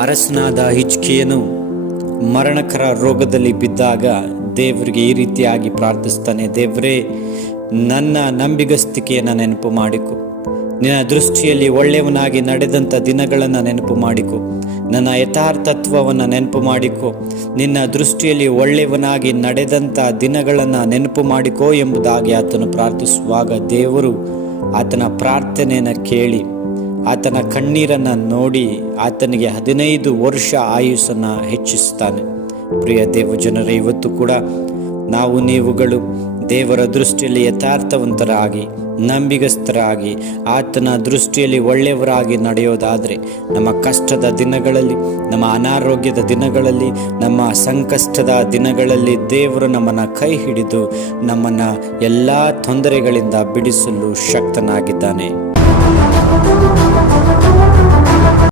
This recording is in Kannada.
ಅರಸನಾದ ಹಿಜ್ಕೀಯನು ಮರಣಕರ ರೋಗದಲ್ಲಿ ಬಿದ್ದಾಗ ದೇವರಿಗೆ ಈ ರೀತಿಯಾಗಿ ಪ್ರಾರ್ಥಿಸ್ತಾನೆ. ದೇವರೇ, ನನ್ನ ನಂಬಿಗಸ್ತಿಕೆಯನ್ನು ನೆನಪು ಮಾಡಿಕೊ, ನಿನ್ನ ದೃಷ್ಟಿಯಲ್ಲಿ ಒಳ್ಳೆಯವನಾಗಿ ನಡೆದಂಥ ದಿನಗಳನ್ನು ನೆನಪು ಮಾಡಿಕೊ, ನನ್ನ ಯಥಾರ್ಥತ್ವವನ್ನು ನೆನಪು ಮಾಡಿಕೊ, ನಿನ್ನ ದೃಷ್ಟಿಯಲ್ಲಿ ಒಳ್ಳೆಯವನಾಗಿ ನಡೆದಂಥ ದಿನಗಳನ್ನು ನೆನಪು ಮಾಡಿಕೊ ಎಂಬುದಾಗಿ ಆತನು ಪ್ರಾರ್ಥಿಸುವಾಗ ದೇವರು ಆತನ ಪ್ರಾರ್ಥನೆಯನ್ನು ಕೇಳಿ ಆತನ ಕಣ್ಣೀರನ್ನು ನೋಡಿ ಆತನಿಗೆ 15 ವರ್ಷ ಆಯುಸ್ಸನ್ನು ಹೆಚ್ಚಿಸ್ತಾನೆ. ಪ್ರಿಯ ದೇವಜನರೇ, ಇವತ್ತು ಕೂಡ ನೀವುಗಳು ದೇವರ ದೃಷ್ಟಿಯಲ್ಲಿ ಯಥಾರ್ಥವಂತರಾಗಿ ನಂಬಿಗಸ್ತರಾಗಿ ಆತನ ದೃಷ್ಟಿಯಲ್ಲಿ ಒಳ್ಳೆಯವರಾಗಿ ನಡೆಯೋದಾದರೆ ನಮ್ಮ ಕಷ್ಟದ ದಿನಗಳಲ್ಲಿ, ನಮ್ಮ ಅನಾರೋಗ್ಯದ ದಿನಗಳಲ್ಲಿ, ನಮ್ಮ ಸಂಕಷ್ಟದ ದಿನಗಳಲ್ಲಿ ದೇವರು ನಮ್ಮನ್ನು ಕೈ ಹಿಡಿದು ನಮ್ಮನ್ನು ಎಲ್ಲ ತೊಂದರೆಗಳಿಂದ ಬಿಡಿಸಲು ಶಕ್ತನಾಗಿದ್ದಾನೆ.